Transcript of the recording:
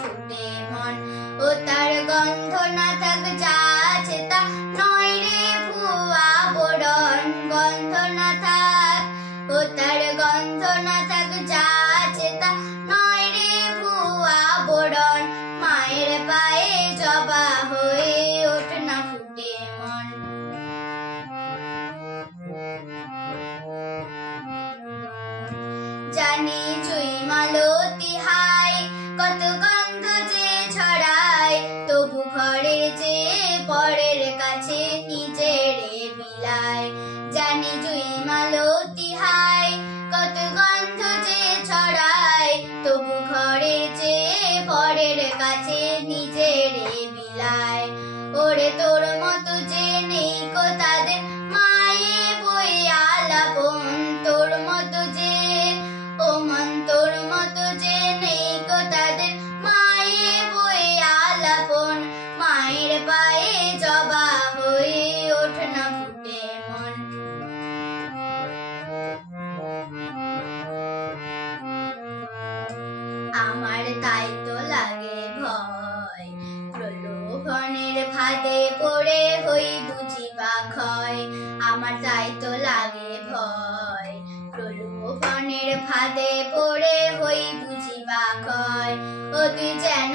ফুটে মন। ও তার গন্ধ না থাক যা আছে তা নয় রে ভুয়া বোড়ন, গন্ধ না থাক। ও তার গন্ধ না থাক যা আছে তা নয় রে ভুয়া বোড়ন। মায়ের পায়ে জবা হয়ে ওঠ না ফুটে মন। জানি জুই মালতী হায় কত গন্ধ যে ছড়ায়, তবু ঘরে যে পরের কাছে নিজেরে বিলায়। জানি জুই মালতী হায় কত গন্ধ যে ছড়ায়, তবু ঘরে যে পরের কাছে নিজেরে বিলায়। ওরে তোর মতো যে নেই কো তাদের মায়ে বই আলাপন, তোর মতো যে ও মন তোর মতো যে নেই কো তাদের মায়ে বই আলাপন। মায়ের পায়ে জবা হয়ে ওঠ না ফুটে মন। আমার তাই তো লাগে ভয়, প্রলোভনের ফাঁদে পড়ে হই বুঝি বা ক্ষয়। আমার তাই তো লাগে ভয়, প্রলোভনের ফাঁদে পড়ে হই বুঝি বা ক্ষয়। ও তুই যেন